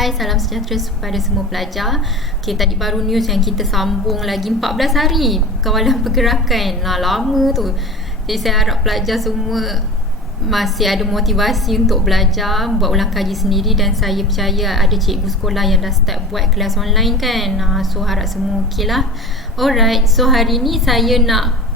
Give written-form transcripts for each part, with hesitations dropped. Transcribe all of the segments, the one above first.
Hai, salam sejahtera kepada semua pelajar. Okay, tadi baru news yang kita sambung lagi 14 hari kawalan pergerakan. Lama tu. Jadi saya harap pelajar semua masih ada motivasi untuk belajar, buat ulang kaji sendiri, dan saya percaya ada cikgu sekolah yang dah start buat kelas online kan. So harap semua okey lah. Alright, so hari ni saya nak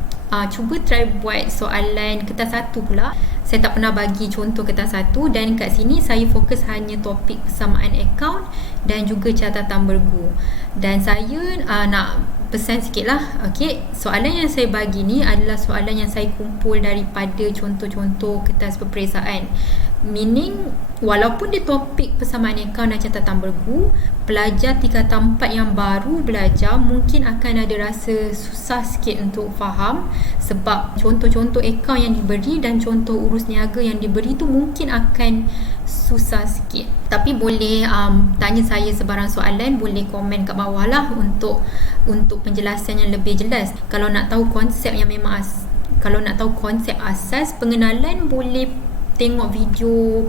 cuba try buat soalan kertas satu pula. Saya tak pernah bagi contoh kertas satu, dan kat sini saya fokus hanya topik persamaan akaun dan juga catatan bergu. Dan saya nak pesan sikit lah. Okay, soalan yang saya bagi ni adalah soalan yang saya kumpul daripada contoh-contoh kertas peperiksaan. Meaning, walaupun dia topik persamaan akaun dan catatan bergu, pelajar tingkatan 4 yang baru belajar mungkin akan ada rasa susah sikit untuk faham, sebab contoh-contoh akaun yang diberi dan contoh urus niaga yang diberi tu mungkin akan susah sikit. Tapi boleh tanya saya sebarang soalan, boleh komen kat bawah lah untuk penjelasan yang lebih jelas. Kalau nak tahu konsep yang memang kalau nak tahu konsep asas pengenalan, boleh tengok video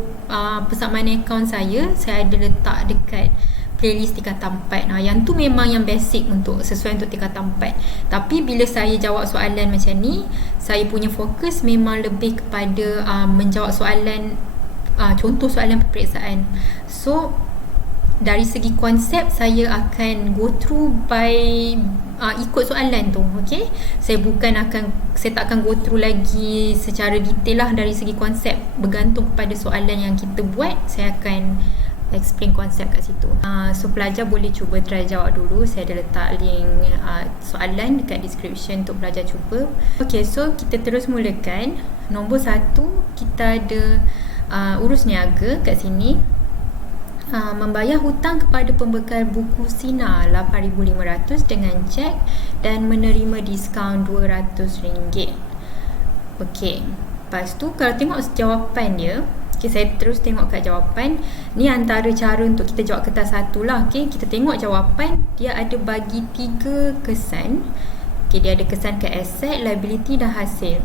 persamaan akaun saya ada letak dekat playlist tingkatan 4. Yang tu memang yang basic sesuai untuk tingkatan 4. Tapi bila saya jawab soalan macam ni, saya punya fokus memang lebih kepada menjawab soalan, contoh soalan peperiksaan. So dari segi konsep, saya akan go through by ikut soalan tu. Okay, saya tak akan go through lagi secara detail lah dari segi konsep. Bergantung kepada soalan yang kita buat, saya akan explain konsep kat situ. So pelajar boleh cuba try jawab dulu. Saya ada letak link soalan dekat description untuk pelajar cuba. Okay, so kita terus mulakan. Nombor 1, kita ada urus niaga kat sini. Membayar hutang kepada pembekal buku Sina RM8,500 dengan cek dan menerima diskaun RM200. Okey, lepas tu kalau tengok jawapan dia, okay, saya terus tengok kat jawapan. Ni antara cara untuk kita jawab kertas satu lah. Okay, kita tengok jawapan, dia ada bagi 3 kesan. Okay, dia ada kesan ke aset, liability dan hasil.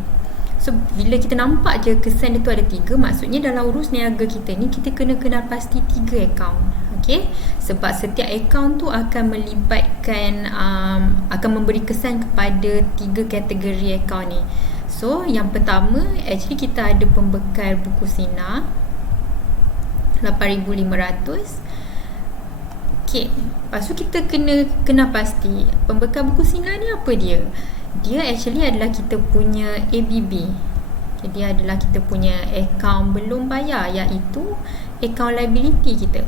So bila kita nampak je kesan dia tu ada 3, maksudnya dalam urus niaga kita ni, kita kena kenal pasti 3 akaun. Okay, sebab setiap akaun tu akan melibatkan akan memberi kesan kepada 3 kategori akaun ni. So yang pertama, actually kita ada pembekal buku Sina RM8,500. Okay, lepas tu kita kena pasti pembekal buku Sina ni apa dia. Dia actually adalah kita punya ABB. Jadi adalah kita punya akaun belum bayar, iaitu akaun liability kita.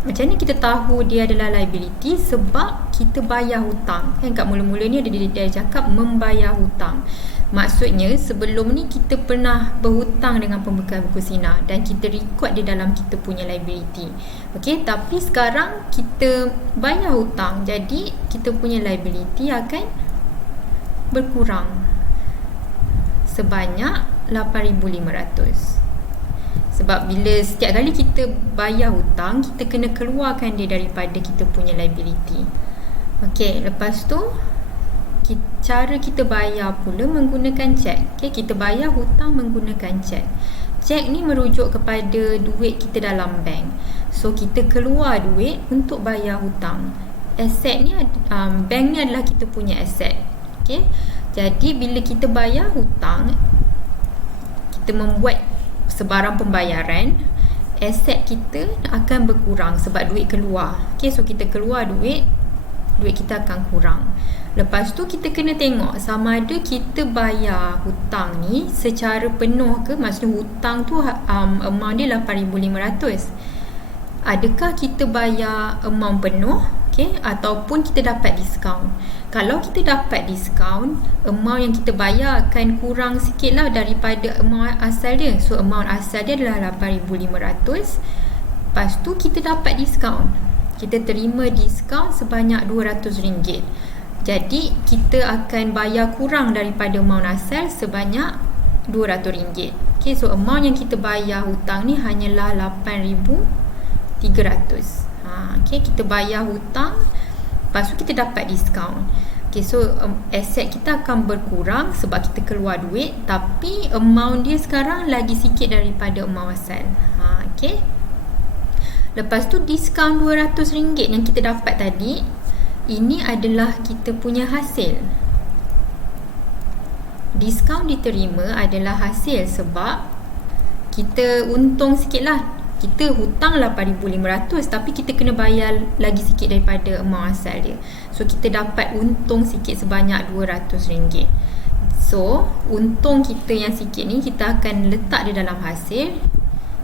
Macam ni kita tahu dia adalah liability? Sebab kita bayar hutang. Kan kat mula-mula ni dia cakap membayar hutang. Maksudnya sebelum ni kita pernah berhutang dengan pembekal buku Sina dan kita record dia dalam kita punya liability. Okey, tapi sekarang kita bayar hutang, jadi kita punya liability akan berkurang sebanyak RM8,500. Sebab bila setiap kali kita bayar hutang, kita kena keluarkan dia daripada kita punya liability. Okey, lepas tu cara kita bayar pula menggunakan cek. Okay, kita bayar hutang menggunakan cek. Cek ni merujuk kepada duit kita dalam bank. So kita keluar duit untuk bayar hutang. Aset ni, bank ni adalah kita punya aset. Okay, jadi bila kita bayar hutang, kita membuat sebarang pembayaran, aset kita akan berkurang sebab duit keluar. Okay, so kita keluar duit kita akan kurang. Lepas tu kita kena tengok sama ada kita bayar hutang ni secara penuh ke. Maksudnya hutang tu amount dia RM8,500. Adakah kita bayar amount penuh, okay, ataupun kita dapat diskaun. Kalau kita dapat diskaun, amount yang kita bayar akan kurang sikit lah daripada amount asal dia. So amount asal dia adalah RM8,500. Lepas tu kita dapat diskaun, kita terima diskaun sebanyak RM200. Jadi kita akan bayar kurang daripada amount asal sebanyak RM200. Okay, so amount yang kita bayar hutang ni hanyalah RM8,300. Okay, kita bayar hutang, lepas tu kita dapat diskaun. Okay, so aset kita akan berkurang sebab kita keluar duit, tapi amount dia sekarang lagi sikit daripada amount asal. Okey. Lepas tu diskaun RM200 yang kita dapat tadi, ini adalah kita punya hasil. Diskaun diterima adalah hasil sebab kita untung sikit lah. Kita hutang RM8,500 tapi kita kena bayar lagi sikit daripada amount asal dia. So kita dapat untung sikit sebanyak RM200. So untung kita yang sikit ni kita akan letak di dalam hasil.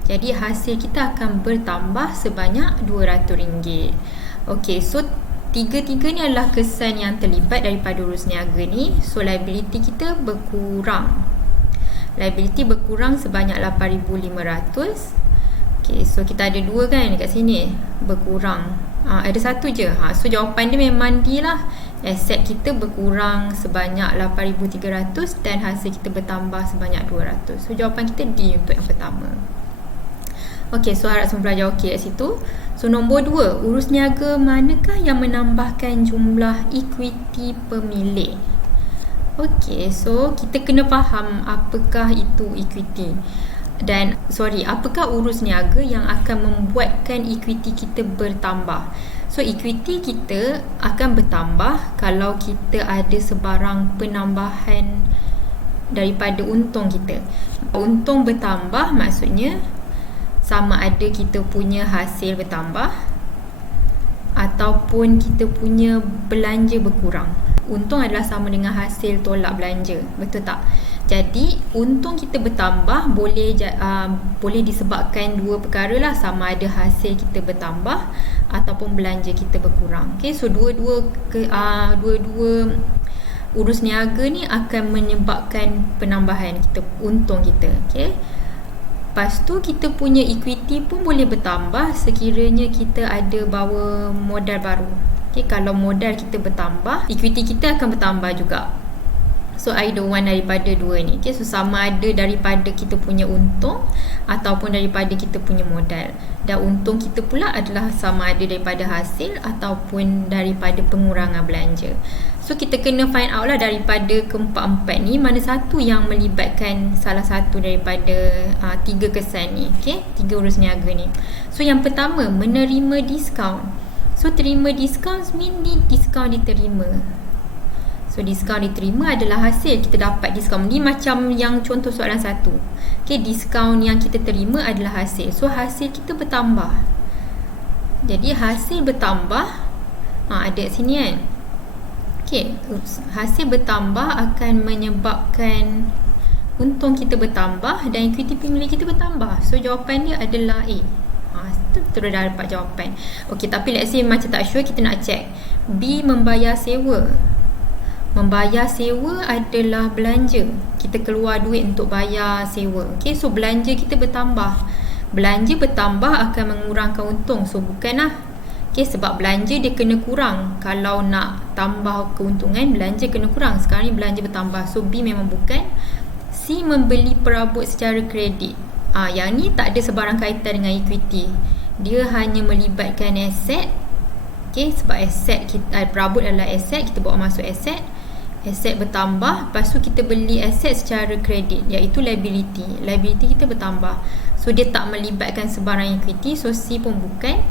Jadi hasil kita akan bertambah sebanyak RM200. Okey, so tiga-tiga ni adalah kesan yang terlibat daripada urus niaga ni. So liability kita berkurang. Liability berkurang sebanyak RM8,500. Okey, so kita ada dua kan dekat sini. Berkurang. Ada satu je. So jawapan dia memang D lah. Aset kita berkurang sebanyak RM8,300 dan hasil kita bertambah sebanyak RM200. So jawapan kita D untuk yang pertama. Okey, so harap semua pelajar okey kat situ. So nombor 2, urus niaga manakah yang menambahkan jumlah equity pemilik? Okey, so kita kena faham apakah itu equity. Dan apakah urus niaga yang akan membuatkan equity kita bertambah? So equity kita akan bertambah kalau kita ada sebarang penambahan daripada untung kita. Untung bertambah maksudnya sama ada kita punya hasil bertambah ataupun kita punya belanja berkurang. Untung adalah sama dengan hasil tolak belanja, betul tak? Jadi untung kita bertambah boleh disebabkan dua perkara lah, sama ada hasil kita bertambah ataupun belanja kita berkurang. Okay, so dua-dua urus niaga ni akan menyebabkan penambahan kita, untung kita. Okay. Lepas tu kita punya equity pun boleh bertambah sekiranya kita ada bawa modal baru. Okay, kalau modal kita bertambah, equity kita akan bertambah juga. So either one daripada dua ni. Okay, so sama ada daripada kita punya untung ataupun daripada kita punya modal. Dan untung kita pula adalah sama ada daripada hasil ataupun daripada pengurangan belanja. So kita kena find out lah daripada keempat-empat ni mana satu yang melibatkan salah satu daripada tiga kesan ni. Okay, tiga urus niaga ni. So yang pertama, menerima diskaun. So terima diskaun mean diskaun diterima. So diskaun diterima adalah hasil kita dapat diskaun. Ni macam yang contoh soalan 1. Okay, diskaun yang kita terima adalah hasil. So hasil kita bertambah. Jadi hasil bertambah, ada kat sini kan. Okay, hasil bertambah akan menyebabkan untung kita bertambah dan equity pemilik kita bertambah. So jawapan dia adalah A. Terus dah dapat jawapan. Okay, tapi let's say macam tak sure, kita nak check. B, membayar sewa. Membayar sewa adalah belanja. Kita keluar duit untuk bayar sewa. Okay, so belanja kita bertambah. Belanja bertambah akan mengurangkan untung. So bukanlah. Okay, sebab belanja dia kena kurang. Kalau nak tambah keuntungan, belanja kena kurang. Sekarang ni belanja bertambah. So B memang bukan. C, membeli perabot secara kredit. Yang ni tak ada sebarang kaitan dengan equity. Dia hanya melibatkan aset. Okay, sebab aset kita, perabot adalah aset, kita bawa masuk aset. Aset bertambah, lepas tu kita beli aset secara kredit, iaitu liability. Liability kita bertambah. So dia tak melibatkan sebarang equity. So C pun bukan.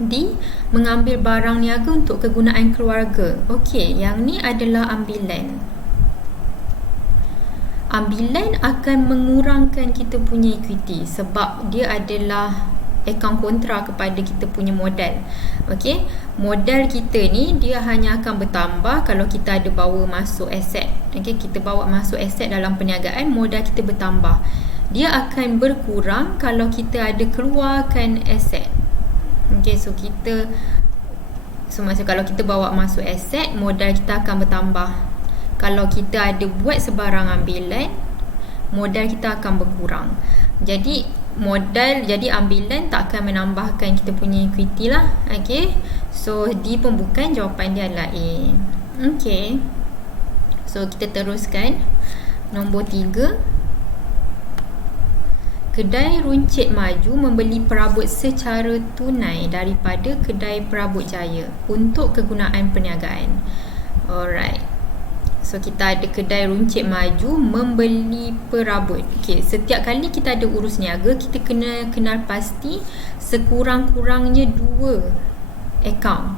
D, mengambil barang niaga untuk kegunaan keluarga. Okey, yang ni adalah ambilan. Ambilan akan mengurangkan kita punya equity sebab dia adalah akaun kontra kepada kita punya modal. Okey, modal kita ni dia hanya akan bertambah kalau kita ada bawa masuk aset. Okey, kita bawa masuk aset dalam perniagaan, modal kita bertambah. Dia akan berkurang kalau kita ada keluarkan aset. Okey, so macam kalau kita bawa masuk aset, modal kita akan bertambah. Kalau kita ada buat sebarang ambilan, modal kita akan berkurang. Jadi ambilan tak akan menambahkan kita punya equity lah. Okay, so D pun bukan, jawapan dia adalah A. Okay, so kita teruskan nombor 3. Kedai Runcit Maju membeli perabot secara tunai daripada kedai Perabot Jaya untuk kegunaan perniagaan. Alright, So kita ada kedai runcit maju membeli perabot. Okey, setiap kali kita ada urus niaga, kita kena kenal pasti sekurang-kurangnya 2 akaun.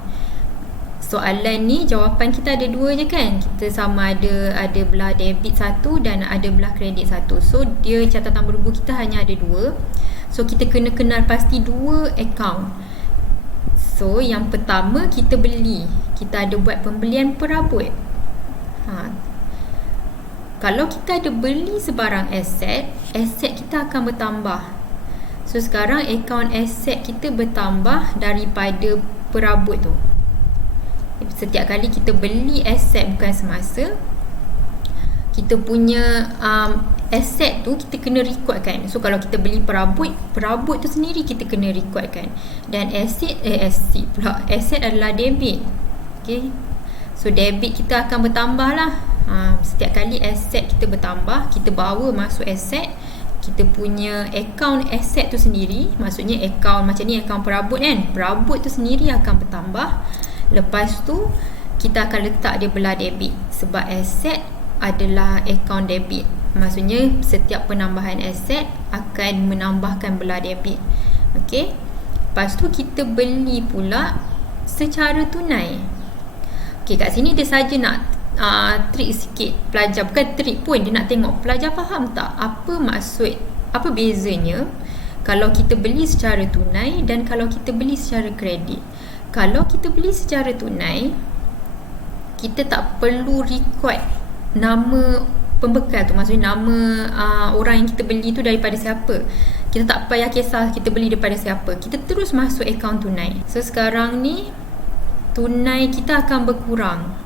Soalan ni jawapan kita ada 2 je kan. Kita sama ada belah debit 1 dan ada belah kredit 1. So dia catatan berhubung kita hanya ada 2. So kita kena kenal pasti 2 akaun. So yang pertama kita beli, kita ada buat pembelian perabot. Kalau kita ada beli sebarang aset kita akan bertambah. So sekarang akaun aset kita bertambah daripada perabot tu. Setiap kali kita beli aset bukan semasa, kita punya aset tu kita kena rekodkan. So kalau kita beli perabot tu sendiri kita kena rekodkan. Dan aset adalah debit. Okay. So debit kita akan bertambah lah. Setiap kali aset kita bertambah, kita bawa masuk aset, kita punya akaun aset tu sendiri, maksudnya akaun macam ni, akaun perabot kan, perabot tu sendiri akan bertambah. Lepas tu kita akan letak dia belah debit, sebab aset adalah akaun debit. Maksudnya setiap penambahan aset akan menambahkan belah debit. Okey. Lepas tu kita beli pula secara tunai. Okey, kat sini dia saja nak trik sikit pelajar, bukan trik pun, dia nak tengok pelajar faham tak apa maksud, apa bezanya kalau kita beli secara tunai dan kalau kita beli secara kredit. Kalau kita beli secara tunai, kita tak perlu record nama pembekal tu, maksudnya nama orang yang kita beli tu daripada siapa. Kita tak payah kisah kita beli daripada siapa, kita terus masuk akaun tunai. So sekarang ni tunai kita akan berkurang.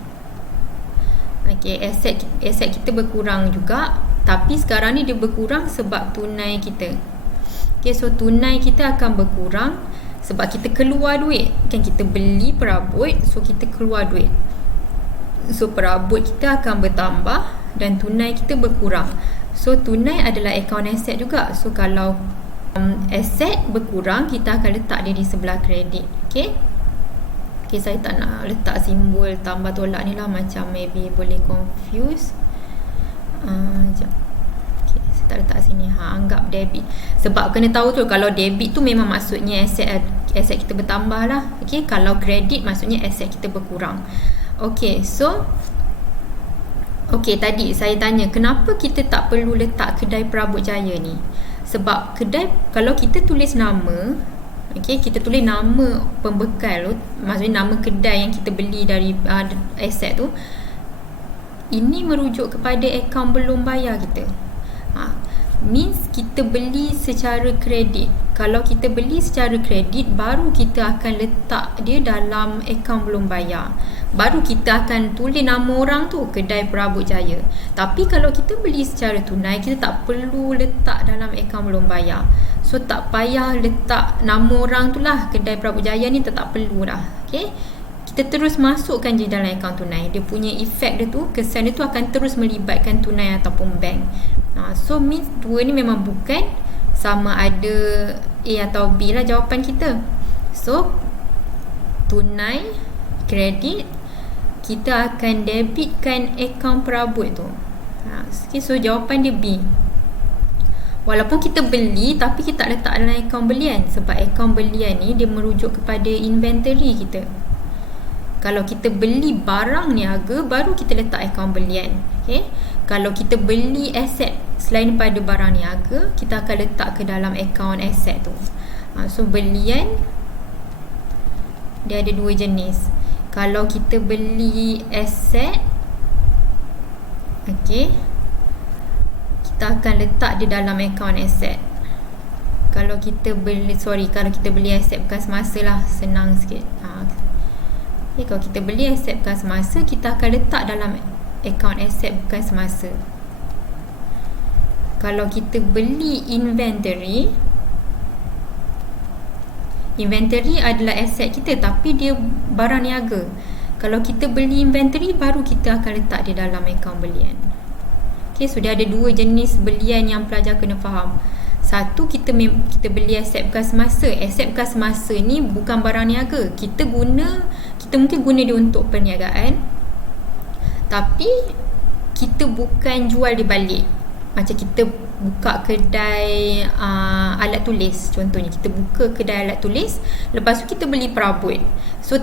Okey, aset kita berkurang juga, tapi sekarang ni dia berkurang sebab tunai kita. Okey, so tunai kita akan berkurang sebab kita keluar duit. Kan kita beli perabot, so kita keluar duit. So perabot kita akan bertambah dan tunai kita berkurang. So tunai adalah akaun aset juga. So kalau aset berkurang, kita akan letak dia di sebelah kredit. Okey. Okay, saya tak nak letak simbol tambah tolak ni lah, macam maybe boleh confuse. Sekejap. Okay, saya tak letak sini. Anggap debit. Sebab kena tahu tu, kalau debit tu memang maksudnya aset kita bertambah lah. Okay, kalau kredit maksudnya aset kita berkurang. Okay, so okay, tadi saya tanya kenapa kita tak perlu letak kedai Perabot Jaya ni. Sebab kedai, kalau kita tulis nama, okay, kita tulis nama pembekal tu, maksudnya nama kedai yang kita beli dari aset tu, ini merujuk kepada akaun belum bayar kita. Means kita beli secara kredit. Kalau kita beli secara kredit, baru kita akan letak dia dalam akaun belum bayar. Baru kita akan tulis nama orang tu, kedai Perabot Jaya. Tapi kalau kita beli secara tunai, kita tak perlu letak dalam akaun belum bayar. So tak payah letak nama orang tu lah, kedai Perabot Jaya ni tak perlu dah. Okay, kita terus masukkan je dalam akaun tunai. Dia punya efek dia tu, kesan dia tu akan terus melibatkan tunai ataupun bank. So means dua ni memang bukan sama ada A atau B lah jawapan kita. So tunai, kredit, kita akan debitkan akaun perabot tu. Okay, so jawapan dia B. Walaupun kita beli, tapi kita tak letak dalam akaun belian, sebab akaun belian ni dia merujuk kepada inventory kita. Kalau kita beli barang niaga, baru kita letak akaun belian. Okay? Kalau kita beli aset selain pada barang niaga, kita akan letak ke dalam akaun aset tu. So belian dia ada dua jenis. Kalau kita beli aset, okay, kita akan letak dia dalam akaun aset. Kalau kita beli aset bukan semasa lah, senang sikit. Okay, kalau kita beli aset bukan semasa, kita akan letak dalam akaun aset bukan semasa. Kalau kita beli inventory adalah aset kita, tapi dia barang niaga. Kalau kita beli inventory, baru kita akan letak dia dalam akaun belian. Okay, so dia ada dua jenis belian yang pelajar kena faham. Satu, kita beli aset bukan semasa. Aset bukan semasa ni bukan barang niaga. Kita mungkin guna dia untuk perniagaan, tapi kita bukan jual dia balik. Macam kita buka kedai alat tulis contohnya, kita buka kedai alat tulis, lepas tu kita beli perabot. So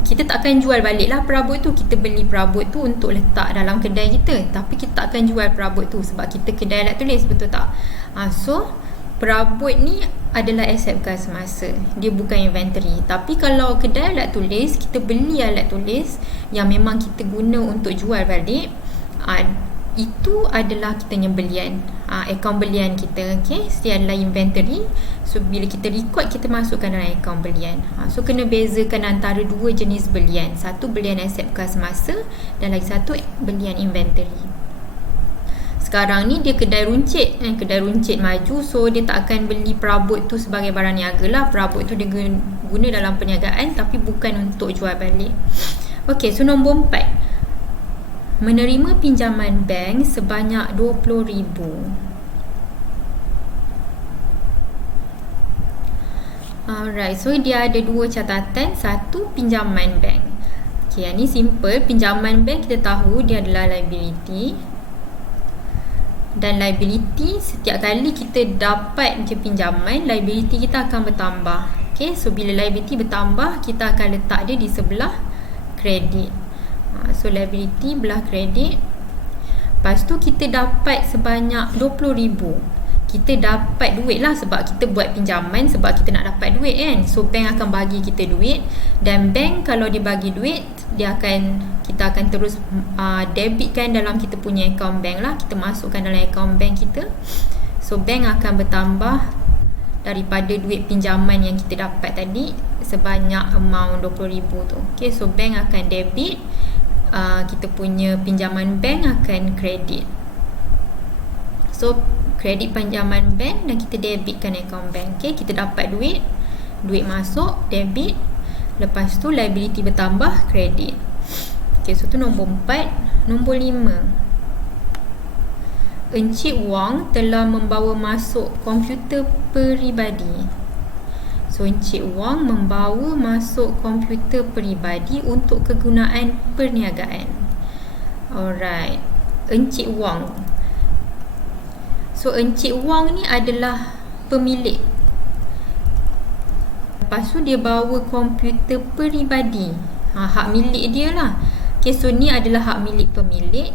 kita tak akan jual balik lah perabot tu. Kita beli perabot tu untuk letak dalam kedai kita, tapi kita tak akan jual perabot tu sebab kita kedai alat tulis, betul tak? So perabot ni adalah aset bekan semasa, dia bukan inventory. Tapi kalau kedai alat tulis, kita beli alat tulis yang memang kita guna untuk jual balik, itu adalah kita punya belian, akaun belian kita. Okay, dia adalah inventory. So bila kita record, kita masukkan dalam akaun belian. So kena bezakan antara dua jenis belian. Satu belian aset bekas semasa dan lagi satu belian inventory. Sekarang ni dia kedai runcit, kedai runcit maju. So dia tak akan beli perabot tu sebagai barang niaga lah. Perabot tu dia guna dalam perniagaan tapi bukan untuk jual balik. Okay, so nombor 4, menerima pinjaman bank sebanyak RM20,000. Alright, so dia ada dua catatan. Satu, pinjaman bank. Okay, yang ni simple. Pinjaman bank kita tahu dia adalah liability. Dan liability, setiap kali kita dapat je pinjaman, liability kita akan bertambah. Okay, so bila liability bertambah, kita akan letak dia di sebelah kredit. So liability belah kredit. Lepas tu kita dapat sebanyak RM20,000. Kita dapat duit lah sebab kita buat pinjaman, sebab kita nak dapat duit kan. So bank akan bagi kita duit. Dan bank kalau dia bagi duit, kita akan terus debitkan dalam kita punya akaun bank lah. Kita masukkan dalam akaun bank kita. So bank akan bertambah daripada duit pinjaman yang kita dapat tadi sebanyak amount RM20,000 tu. Okay, so bank akan debit, kita punya pinjaman bank akan kredit. So kredit pinjaman bank dan kita debitkan akaun bank. Okay, kita dapat duit masuk, debit. Lepas tu liability bertambah, kredit. Okay, so tu nombor 4. Nombor 5, Encik Wang telah membawa masuk komputer peribadi. So Encik Wang membawa masuk komputer peribadi untuk kegunaan perniagaan. Alright, Encik Wang. So Encik Wang ni adalah pemilik. Lepas tu dia bawa komputer peribadi, hak milik dia lah. Okay, so ni adalah hak milik pemilik.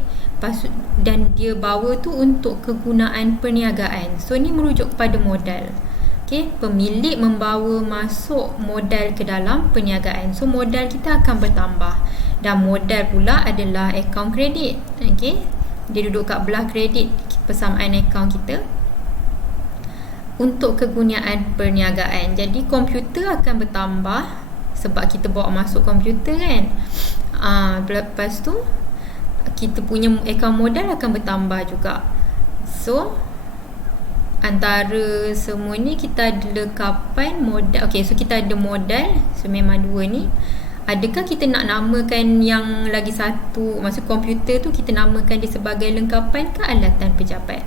Dan dia bawa tu untuk kegunaan perniagaan. So ni merujuk kepada modal. Okay, pemilik membawa masuk modal ke dalam perniagaan. So modal kita akan bertambah. Dan modal pula adalah akaun kredit. Okay, dia duduk kat belah kredit, persamaan akaun kita untuk kegunaan perniagaan. Jadi komputer akan bertambah sebab kita bawa masuk komputer kan. Lepas tu kita punya akaun modal akan bertambah juga. So antara semua ni kita ada lengkapan modal. Okay, so kita ada modal. So memang dua ni. Adakah kita nak namakan yang lagi satu, maksud komputer tu kita namakan dia sebagai lengkapan ke alatan pejabat?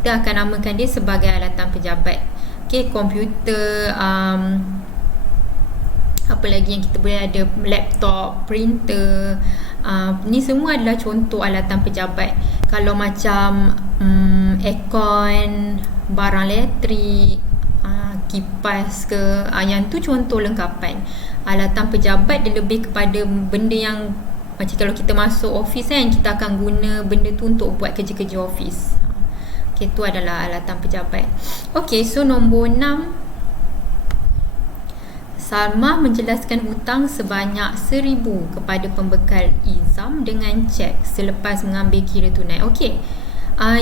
Kita akan namakan dia sebagai alatan pejabat. Okay, komputer, apa lagi yang kita boleh ada, laptop, printer, ni semua adalah contoh alatan pejabat. Kalau macam aircon, barang elektrik, kipas ke, yang tu contoh lengkapan. Alatan pejabat dia lebih kepada benda yang macam kalau kita masuk office kan, kita akan guna benda tu untuk buat kerja-kerja office. Okay, tu adalah alatan pejabat. Okay, so nombor 6, Salma menjelaskan hutang sebanyak RM1,000 kepada pembekal Izam dengan cek selepas mengambil kira tunai. Okey,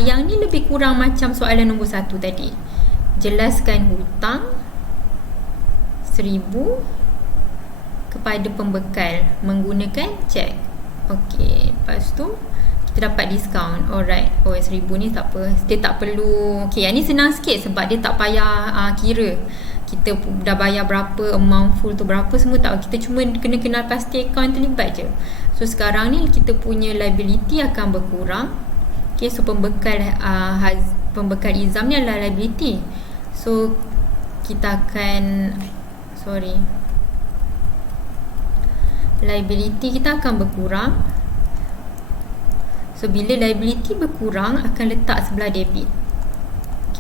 yang ni lebih kurang macam soalan nombor 1 tadi. Jelaskan hutang RM1,000 kepada pembekal menggunakan cek. Okey, lepas tu kita dapat diskaun. Alright, RM1,000 ni tak apa, dia tak perlu. Okey, yang ni senang sikit sebab dia tak payah kira kita dah bayar berapa, amount full tu berapa, semua tak. Kita cuma kena kenal pasti akaun terlibat je. So sekarang ni kita punya liability akan berkurang. Okay, so pembekal Izam ni adalah liability. So kita akan liability kita akan berkurang. So bila liability berkurang akan letak sebelah debit.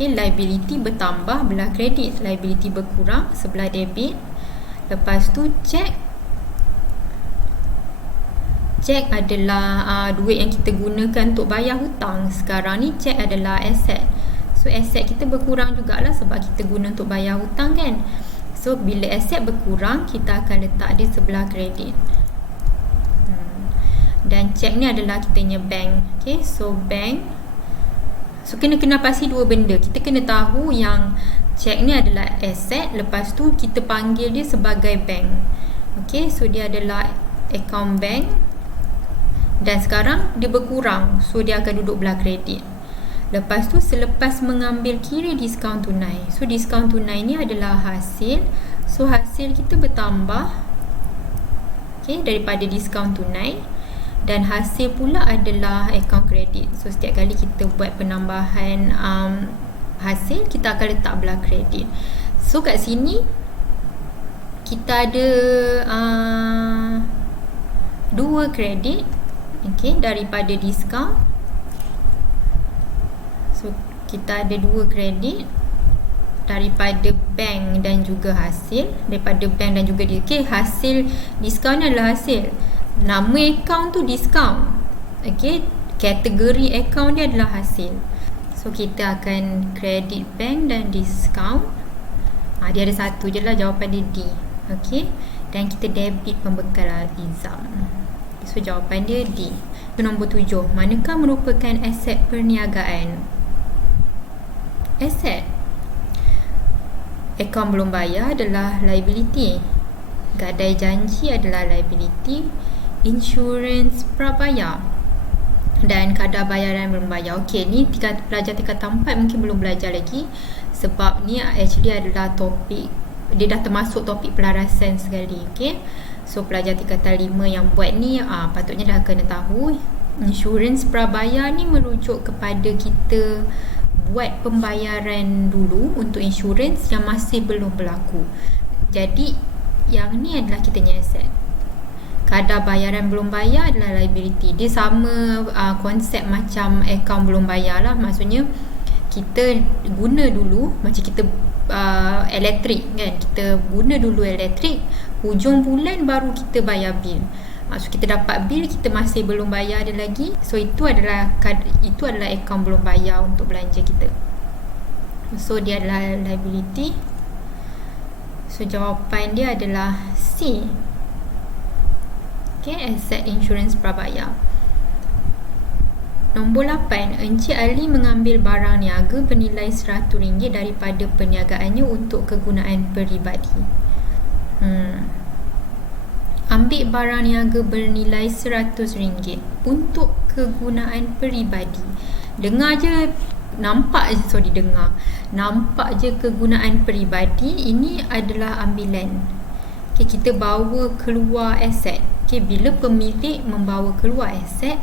Liability bertambah belah kredit, liability berkurang sebelah debit. Lepas tu cek adalah duit yang kita gunakan untuk bayar hutang. Sekarang ni cek adalah aset. So aset kita berkurang jugalah sebab kita guna untuk bayar hutang kan. So bila aset berkurang, kita akan letak dia sebelah kredit. Dan cek ni adalah kita punya bank. So bank. So kena pasti dua benda. Kita kena tahu yang cek ni adalah aset, lepas tu kita panggil dia sebagai bank. So dia adalah account bank. Dan sekarang dia berkurang, so dia akan duduk belah kredit. Lepas tu selepas mengambil kira diskaun tunai. So diskaun tunai ni adalah hasil. So hasil kita bertambah daripada diskaun tunai. Dan hasil pula adalah akaun kredit. So setiap kali kita buat penambahan hasil, kita akan letak belah kredit. So kat sini kita ada dua kredit daripada diskaun. So kita ada dua kredit daripada bank dan juga hasil. Daripada bank dan juga hasil diskaun ni adalah hasil. Nama akaun tu diskaun. Kategori akaun dia adalah hasil. So kita akan kredit bank dan diskaun. Dia ada satu je lah, jawapan dia D. Dan kita debit pembekal Izam. So jawapan dia D. Nombor 7. Manakah merupakan aset perniagaan? Aset. Akaun belum bayar adalah liability. Gadai janji adalah liability. Insurans prabayar dan kadar bayaran belum bayar. Ni pelajar tingkatan 4 mungkin belum belajar lagi, sebab ni actually adalah topik, dia dah termasuk topik pelarasan sekali. So pelajar tingkatan 5 yang buat ni patutnya dah kena tahu. Insurans prabayar ni merujuk kepada kita buat pembayaran dulu untuk insurans yang masih belum berlaku. Jadi yang ni adalah kita punya aset. Kadar bayaran belum bayar adalah liability. Dia sama konsep macam akaun belum bayar lah. Maksudnya kita guna dulu, macam kita elektrik kan, kita guna dulu elektrik, hujung bulan baru kita bayar bil. So kita dapat bil, kita masih belum bayar dia lagi. So itu adalah akaun belum bayar untuk belanja kita. So dia adalah liability. So jawapan dia adalah C. Aset insurans prabayar. Nombor 8. Encik Ali mengambil barang niaga bernilai RM100 daripada perniagaannya untuk kegunaan peribadi. Ambil barang niaga bernilai RM100 untuk kegunaan peribadi. Nampak je kegunaan peribadi. Ini adalah ambilan. Kita bawa keluar aset. Bila pemilik membawa keluar aset,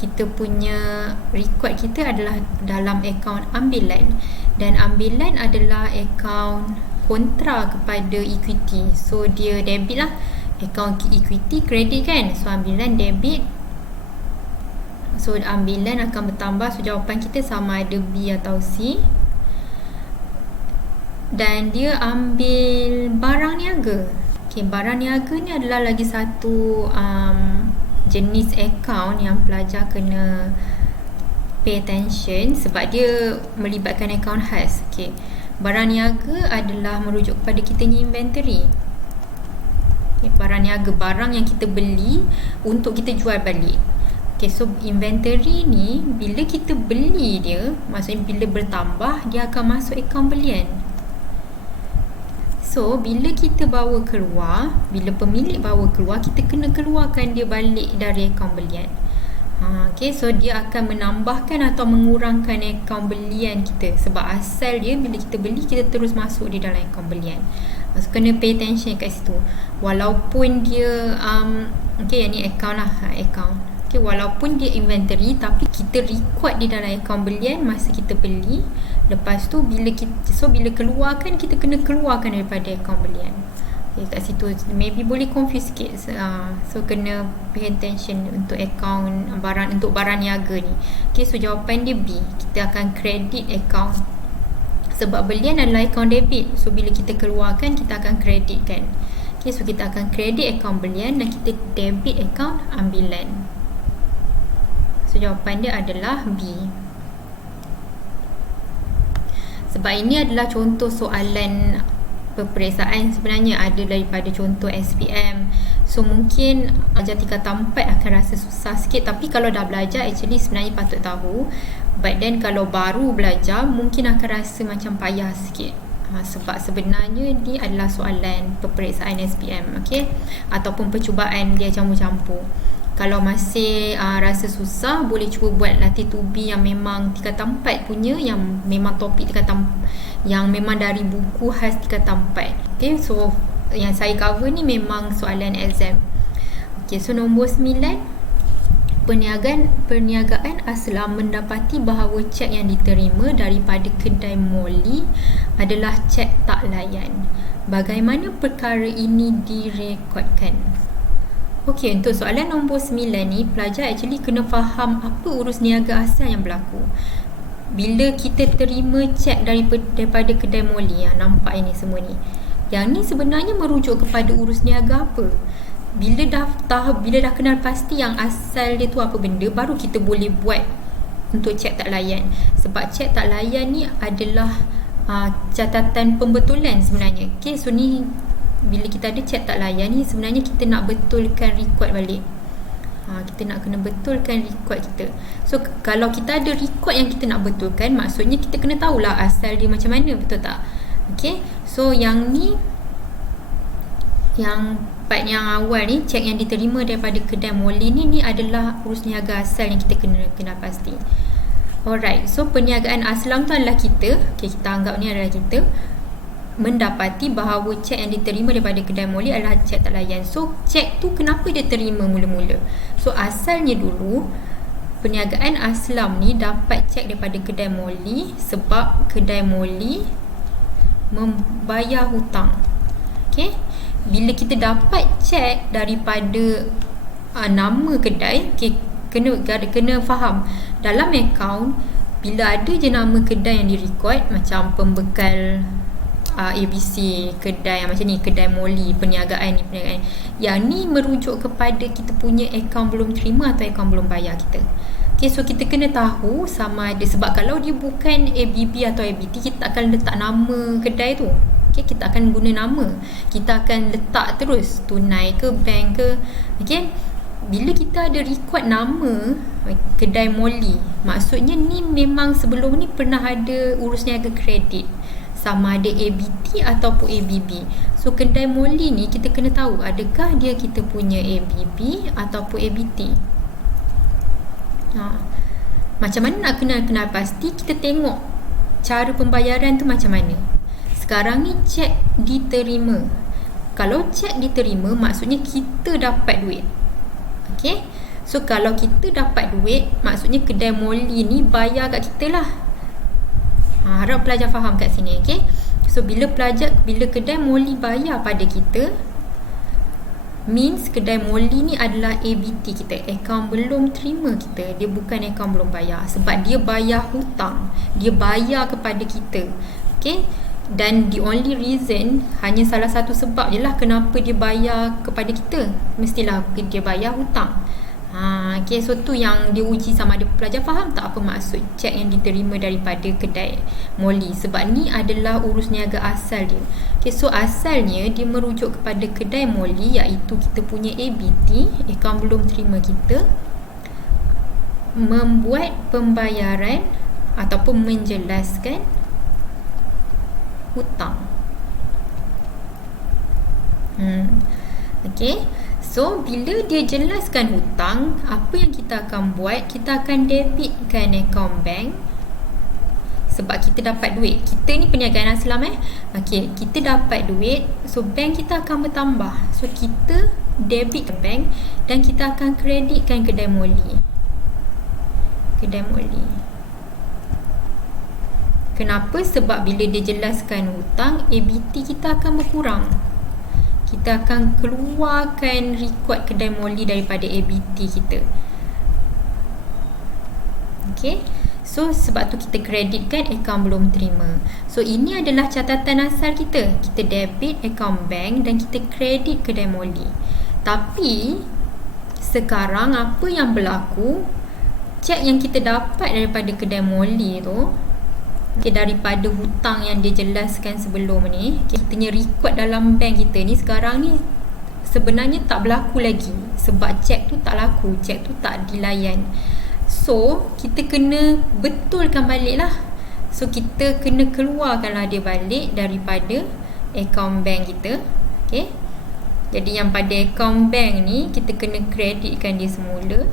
kita punya record kita adalah dalam akaun ambilan, dan ambilan adalah akaun kontra kepada equity. So dia debit lah. Akaun equity kredit kan, so ambilan debit. So ambilan akan bertambah. So jawapan kita sama ada B atau C. Dan dia ambil barang niaga. Barang niaga ni adalah lagi satu jenis akaun yang pelajar kena pay attention, sebab dia melibatkan akaun khas. Barang niaga adalah merujuk kepada kita punya inventory. Barang niaga, barang yang kita beli untuk kita jual balik. So inventory ni bila kita beli dia, maksudnya bila bertambah, dia akan masuk akaun belian. So bila kita bawa keluar, bila pemilik bawa keluar, kita kena keluarkan dia balik dari akaun belian. So dia akan menambahkan atau mengurangkan akaun belian kita, sebab asal dia bila kita beli, kita terus masuk di dalam akaun belian. So kena pay attention kat situ. Walaupun dia yang ni akaun lah, akaun. Walaupun dia inventory, tapi kita record di dalam akaun belian masa kita beli. Lepas tu bila keluarkan, kita kena keluarkan daripada akaun belian. kat situ maybe boleh confuse sikit. So kena pay attention untuk account barang, untuk barang niaga ni. Okay, so jawapan dia B. Kita akan credit account sebab belian adalah account debit. So bila kita keluarkan, kita akan credit kan. Okay, so kita akan credit account belian dan kita debit account ambilan. So jawapan dia adalah B. Sebab ini adalah contoh soalan peperiksaan, sebenarnya ada daripada contoh SPM. So mungkin belajar tingkat 4 akan rasa susah sikit, tapi kalau dah belajar actually sebenarnya patut tahu. But then kalau baru belajar mungkin akan rasa macam payah sikit. Sebab sebenarnya ni adalah soalan peperiksaan SPM, okay? Ataupun percubaan, dia campur-campur. Kalau masih rasa susah, boleh cuba buat latih tubi yang memang tingkat 4 punya, yang memang topik tingkat 4, yang memang dari buku khas tingkat 4. Okay, so yang saya cover ni memang soalan exam. Okay, so nombor 9, perniagaan Aslam mendapati bahawa cek yang diterima daripada kedai Molly adalah cek tak layan. Bagaimana perkara ini direkodkan? Okey, untuk soalan nombor 9 ni, pelajar actually kena faham apa urus niaga asal yang berlaku. Bila kita terima cek daripada kedai Molly, nampak ini semua ni. Yang ni sebenarnya merujuk kepada urus niaga apa? Bila dah kenal pasti yang asal dia tu apa benda, baru kita boleh buat untuk cek tak layan. Sebab cek tak layan ni adalah catatan pembetulan sebenarnya. Okay, so ni bila kita ada cek tak layan ni, sebenarnya kita nak betulkan record balik. Kita nak kena betulkan record kita. So kalau kita ada record yang kita nak betulkan, maksudnya kita kena tahulah asal dia macam mana, betul tak? Okay, so yang ni, yang part yang awal ni, cek yang diterima daripada kedai Molly ni adalah urus niaga asal yang kita kena pasti. Alright, so perniagaan Aslam tu adalah kita. Okay, kita anggap ni adalah kita mendapati bahawa cek yang diterima daripada kedai Molly adalah cek tak layan. So cek tu kenapa dia terima mula-mula? So asalnya dulu perniagaan Aslam ni dapat cek daripada kedai Molly sebab kedai Molly membayar hutang. Okay, bila kita dapat cek daripada nama kedai, okay, kena faham dalam akaun bila ada je nama kedai yang direkod, macam pembekal ABC, kedai macam ni, kedai Molly, perniagaan. Yang ni merujuk kepada kita punya akaun belum terima atau akaun belum bayar kita. Okay, so kita kena tahu sama ada, sebab kalau dia bukan ABB atau ABT, kita akan letak nama kedai tu. Okay, kita akan guna nama, kita akan letak terus tunai ke bank ke. Okay, bila kita ada record nama kedai Molly, maksudnya ni memang sebelum ni pernah ada urus niaga kredit, sama ada ABT ataupun ABB. So kedai Molly ni kita kena tahu adakah dia kita punya ABB ataupun ABT. Macam mana nak kenal pasti? Kita tengok cara pembayaran tu macam mana. Sekarang ni cek diterima. Kalau cek diterima, maksudnya kita dapat duit. Okay, so kalau kita dapat duit, maksudnya kedai Molly ni bayar kat kita lah. Harap pelajar faham kat sini. Okay, so bila kedai Molly bayar pada kita, means kedai Molly ni adalah ABT kita, akaun belum terima kita. Dia bukan akaun belum bayar, sebab dia bayar hutang, dia bayar kepada kita. Okay, dan the only reason, hanya salah satu sebab je lah kenapa dia bayar kepada kita, mestilah dia bayar hutang. Okay, so tu yang dia uji sama ada pelajar faham tak apa maksud cek yang diterima daripada kedai Molly. Sebab ni adalah urus niaga asal dia. Okay, so asalnya dia merujuk kepada kedai Molly, iaitu kita punya ABT, akaun belum terima kita, membuat pembayaran ataupun menjelaskan hutang. Okay, so bila dia jelaskan hutang, apa yang kita akan buat? Kita akan debitkan akaun bank. Sebab kita dapat duit, kita ni perniagaan Aslam okay, kita dapat duit, so bank kita akan bertambah. So kita debit ke bank dan kita akan kreditkan kedai Molly. Kenapa? Sebab bila dia jelaskan hutang, ABT kita akan berkurang. kita akan keluarkan rekod kedai Molly daripada ABT kita. Okay, so sebab tu kita kreditkan akaun belum terima. So ini adalah catatan asal kita. Kita debit akaun bank dan kita kredit kedai Molly. Tapi sekarang apa yang berlaku, cek yang kita dapat daripada kedai Molly tu, okay, daripada hutang yang dia jelaskan sebelum ni, okay, kita punya rekod dalam bank kita ni sekarang ni sebenarnya tak berlaku lagi. Sebab cek tu tak laku, cek tu tak dilayan. So kita kena betulkan balik lah. So kita kena keluarkanlah dia balik daripada akaun bank kita. Okay, jadi yang pada akaun bank ni kita kena kreditkan dia semula.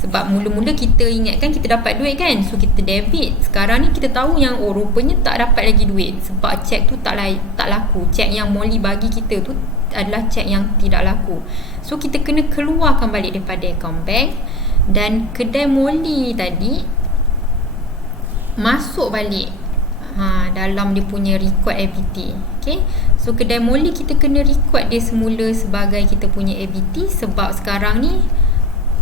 Sebab mula-mula kita ingatkan kita dapat duit kan, so kita debit. Sekarang ni kita tahu yang rupanya tak dapat lagi duit sebab cek tu tak laku. Cek yang Molly bagi kita tu adalah cek yang tidak laku. So kita kena keluarkan balik daripada akaun bank, dan kedai Molly tadi masuk balik dalam dia punya record ABT. Okay, so kedai Molly kita kena record dia semula sebagai kita punya ABT sebab sekarang ni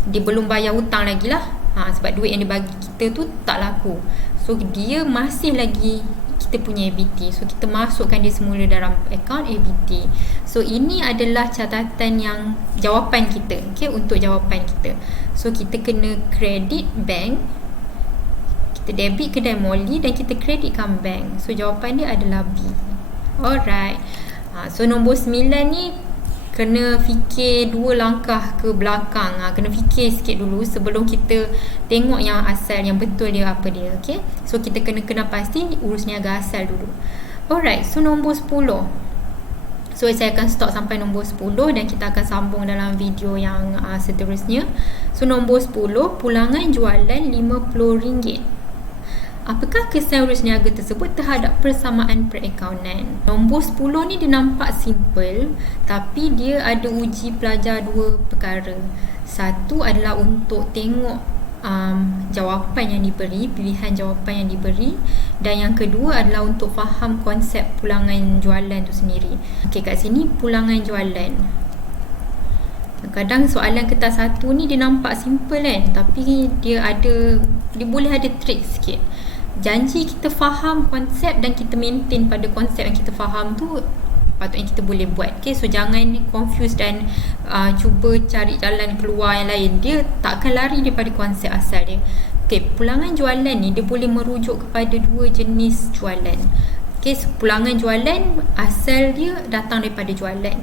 dia belum bayar hutang lagi lah. Sebab duit yang dia bagi kita tu tak laku. So dia masih lagi kita punya ABT. So kita masukkan dia semula dalam akaun ABT. So ini adalah catatan yang jawapan kita. Okay, untuk jawapan kita. So kita kena kredit bank, kita debit kedai Molly dan kita kreditkan bank. So jawapan dia adalah B. Alright. So nombor 9 ni kena fikir 2 langkah ke belakang. Kena fikir sikit dulu sebelum kita tengok yang asal, yang betul dia apa dia. Okay, so kita kena pasti urus niaga asal dulu. Alright, so nombor 10. So saya akan stop sampai nombor 10 dan kita akan sambung dalam video yang seterusnya. So nombor 10, pulangan jualan RM50. Apakah kesan urus niaga tersebut terhadap persamaan perakaunan? Nombor 10 ni dia nampak simple, tapi dia ada uji pelajar 2 perkara. Satu adalah untuk tengok jawapan yang diberi, pilihan jawapan yang diberi, dan yang kedua adalah untuk faham konsep pulangan jualan tu sendiri. Okey, kat sini pulangan jualan. Kadang soalan kertas 1 ni dia nampak simple kan, tapi dia boleh ada trik sikit. Janji kita faham konsep dan kita maintain pada konsep yang kita faham tu, patutnya kita boleh buat. Okay, so jangan confuse dan cuba cari jalan keluar yang lain. Dia tak akan lari daripada konsep asal dia. Okay, pulangan jualan ni dia boleh merujuk kepada 2 jenis jualan. Okay, so pulangan jualan asal dia datang daripada jualan.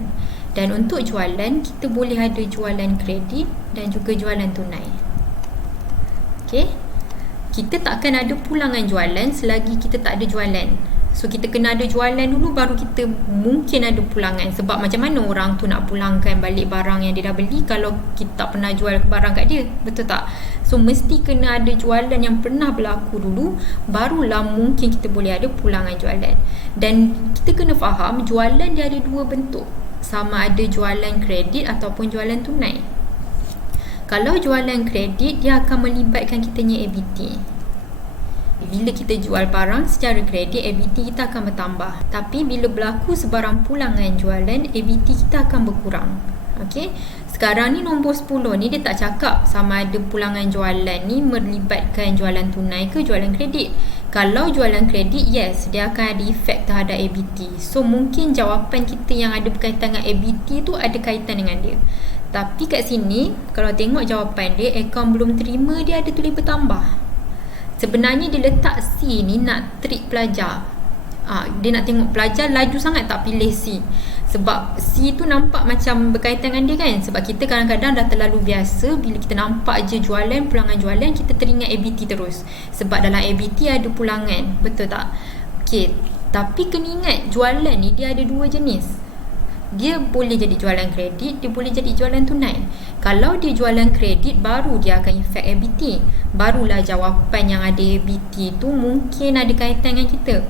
Dan untuk jualan, kita boleh ada jualan kredit dan juga jualan tunai. Okay, kita takkan ada pulangan jualan selagi kita tak ada jualan. So kita kena ada jualan dulu baru kita mungkin ada pulangan. Sebab macam mana orang tu nak pulangkan balik barang yang dia dah beli kalau kita tak pernah jual barang kat dia, betul tak? So mesti kena ada jualan yang pernah berlaku dulu, barulah mungkin kita boleh ada pulangan jualan. Dan kita kena faham jualan dia ada 2 bentuk, sama ada jualan kredit ataupun jualan tunai. Kalau jualan kredit, dia akan melibatkan kitanya ABT. Bila kita jual barang secara kredit, ABT kita akan bertambah. Tapi bila berlaku sebarang pulangan jualan, ABT kita akan berkurang. Okey. Sekarang ni nombor 10 ni dia tak cakap sama ada pulangan jualan ni melibatkan jualan tunai ke jualan kredit. Kalau jualan kredit, yes, dia akan ada efek terhadap ABT. So mungkin jawapan kita yang ada berkaitan dengan ABT tu ada kaitan dengan dia. Tapi kat sini, kalau tengok jawapan dia, akaun belum terima dia ada tulis bertambah. Sebenarnya dia letak C ni nak trik pelajar. Dia nak tengok pelajar laju sangat tak pilih C. Sebab C tu nampak macam berkaitan dengan dia kan. Sebab kita kadang-kadang dah terlalu biasa, bila kita nampak je jualan, pulangan jualan, kita teringat ABT terus. Sebab dalam ABT ada pulangan, betul tak? Okay, tapi kena ingat jualan ni dia ada 2 jenis. Dia boleh jadi jualan kredit, dia boleh jadi jualan tunai. Kalau dia jualan kredit, baru dia akan efek ABT. Barulah jawapan yang ada ABT tu mungkin ada kaitan dengan kita.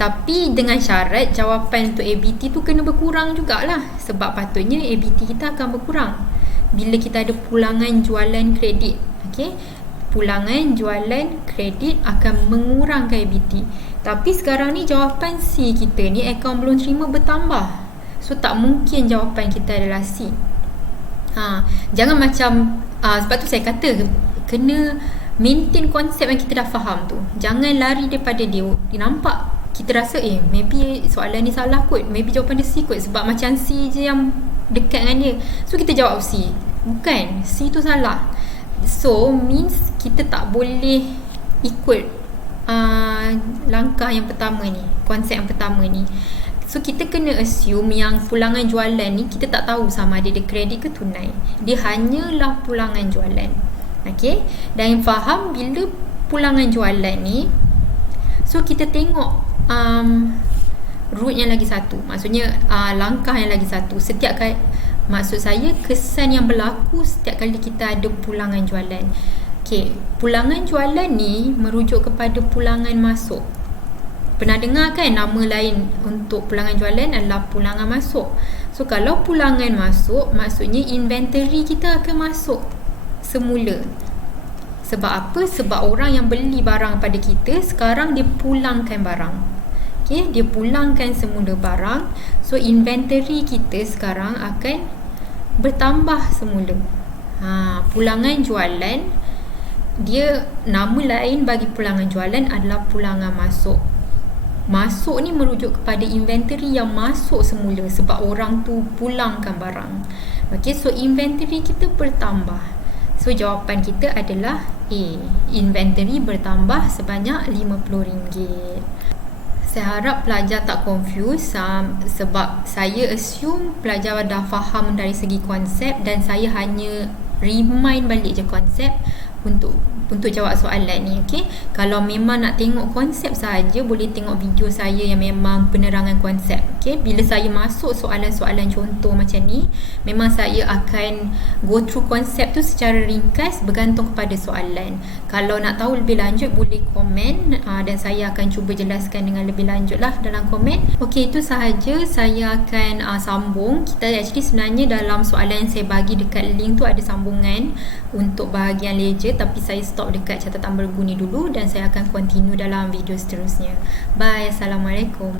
Tapi dengan syarat jawapan untuk ABT tu kena berkurang jugalah. Sebab patutnya ABT kita akan berkurang bila kita ada pulangan jualan kredit. Okay, pulangan jualan kredit akan mengurangkan EBT. Tapi sekarang ni jawapan C kita ni, akaun belum terima bertambah. So tak mungkin jawapan kita adalah C. Jangan macam sebab tu saya kata kena maintain konsep yang kita dah faham tu. Jangan lari daripada dia. Nampak kita rasa maybe soalan ni salah kot, maybe jawapan dia C kot, sebab macam C je yang dekat dengan dia. So kita jawab C. Bukan, C tu salah. So means kita tak boleh ikut langkah yang pertama ni, konsep yang pertama ni. So kita kena assume yang pulangan jualan ni kita tak tahu sama ada dia kredit ke tunai. Dia hanyalah pulangan jualan. Okay, dan faham bila pulangan jualan ni, so kita tengok route yang lagi satu, maksudnya langkah yang lagi satu. Setiap kali, maksud saya kesan yang berlaku setiap kali kita ada pulangan jualan. Okay, pulangan jualan ni merujuk kepada pulangan masuk. Pernah dengar kan nama lain untuk pulangan jualan adalah pulangan masuk. So kalau pulangan masuk, maksudnya inventory kita akan masuk semula. Sebab apa? Sebab orang yang beli barang pada kita, sekarang dia pulangkan barang. Okay, dia pulangkan semula barang. So inventory kita sekarang akan bertambah semula. Pulangan jualan, dia nama lain bagi pulangan jualan adalah pulangan masuk. Masuk ni merujuk kepada inventory yang masuk semula sebab orang tu pulangkan barang. Okay, so inventory kita bertambah. So jawapan kita adalah A. Inventory bertambah sebanyak RM50. Saya harap pelajar tak confuse sebab saya assume pelajar dah faham dari segi konsep dan saya hanya remind balik je konsep untuk jawab soalan ni. Okay? Kalau memang nak tengok konsep sahaja, boleh tengok video saya yang memang penerangan konsep. Okay? Bila saya masuk soalan-soalan contoh macam ni, memang saya akan go through konsep tu secara ringkas bergantung kepada soalan. Kalau nak tahu lebih lanjut, boleh komen dan saya akan cuba jelaskan dengan lebih lanjut lah dalam komen. Okay, itu sahaja. Saya akan sambung. Kita actually sebenarnya dalam soalan yang saya bagi dekat link tu ada sambungan untuk bahagian ledger, tapi saya stop dekat catatan berguna dulu dan saya akan continue dalam video seterusnya. Bye. Assalamualaikum.